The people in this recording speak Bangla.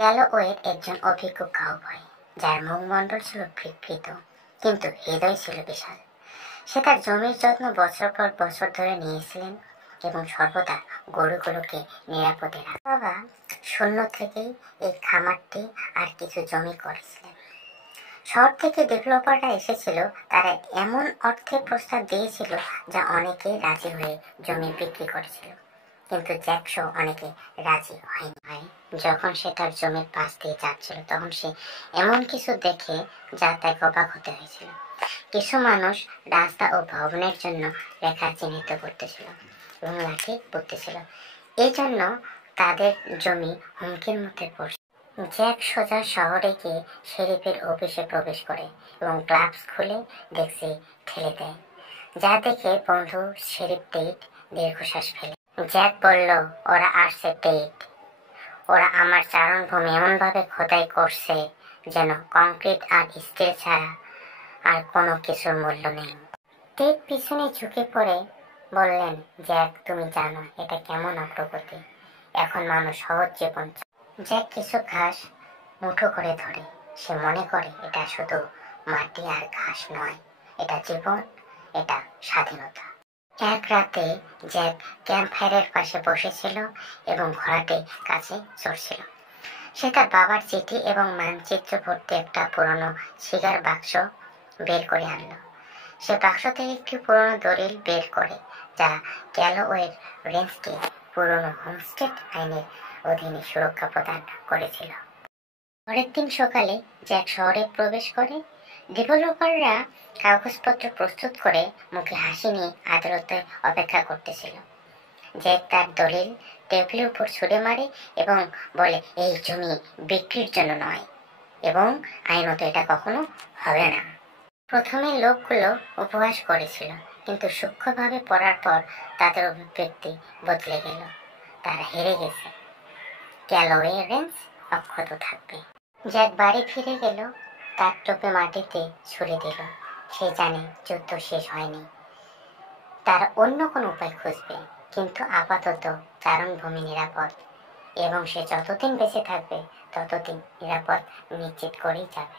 ক্যালোওয়ের একজন অভিজ্ঞ কাউবয়, যার মুখমণ্ডল ছিল বিকৃত কিন্তু হৃদয় ছিল বিশাল। সে তার জমির যত্ন বছর পর বছর ধরে নিয়েছিলেন এবং সর্বদা গরুগুলোকে নিরাপদে রাখতেন। বাবা শূন্য থেকেই এই খামারটি আর কিছু জমি করেছিলেন। শহর থেকে ডেভেলপাররা এসেছিল, তারা এমন অর্থের প্রস্তাব দিয়েছিল যা অনেকেই রাজি হয়ে জমি বিক্রি করেছিল, কিন্তু জ্যাকসহ অনেকে রাজি হয়নি। যখন সে তার জমির পাশ দিয়ে যাচ্ছিল তখন সে এমন কিছু দেখে যা তাকে অবাক হতে হয়েছিল। কিছু মানুষ রাস্তা ও ভবনের জন্য রেখা চিহ্নিত করতেছিল এবং লাঠি পুঁততেছিল। এই জন্য তাদের জমি হুমকির মধ্যে পড়ছে। জ্যাক সোজা শহরে গিয়ে শেরিফের অফিসে প্রবেশ করে এবং গ্লাভস খুলে ডেস্কে ঠেলে দেয়, যা দেখে বন্ধু শেরিফ টেট দীর্ঘশ্বাস ফেলে। জ্যাক বলল, ওরা আসছে টেট। ওরা আমার চারণভূমি এমনভাবে খোদাই করছে যেন কংক্রিট আর স্টিল ছাড়া আর কোনো কিছুর মূল্য নেই। টেট পিছনে ঝুঁকে পড়ে বললেন, জ্যাক, তুমি জানো এটা কেমন অগ্রগতি? এখন মানুষ সহজ জীবন। জ্যাক কিছু ঘাস মুঠো করে ধরে। সে মনে করে এটা শুধু মাটি আর ঘাস নয়, এটা জীবন, এটা স্বাধীনতা। এক রাতে জ্যাক ক্যাম্প ফায়ারের পাশে বসেছিল এবং ঘোড়াটি কাছে চড়ছিল। সে তার বাবার চিঠি এবং মানচিত্র ভর্তি একটা পুরনো সিগার বাক্স বের করে আনলো। সে বাক্স থেকে একটি পুরনো দলিল বের করে, যা ক্যালোওয়ের রেঞ্জকে পুরনো হোমস্টেড আইনের অধীনে সুরক্ষা প্রদান করেছিল। পরের দিন সকালে জ্যাক শহরে প্রবেশ করে। ডেভেলপাররা কাগজপত্র প্রস্তুত করে মুখে হাসি নিয়ে আদালতে অপেক্ষা করতেছিল। জ্যাক তার দলিল টেবিলের উপর ছুঁড়ে মারে এবং বলে, এই জমি বিক্রির জন্য নয় এবং আইনত এটা কখনো হবে না। প্রথমে লোকগুলো উপহাস করেছিল, কিন্তু সূক্ষ্মভাবে পড়ার পর তাদের অভিব্যক্তি বদলে গেল। তারা হেরে গেছে। ক্যালোওয়ে রেঞ্জ অক্ষত থাকবে। জ্যাক বাড়ি ফিরে গেল, তার টোপে মাটিতে ছুড়ে দিল। সে জানে যুদ্ধ শেষ হয়নি, তার অন্য কোনো উপায় খুঁজবে, কিন্তু আপাতত চারণভূমি নিরাপদ এবং সে যতদিন বেঁচে থাকবে ততদিন নিরাপদ নিশ্চিত করেই যাবে।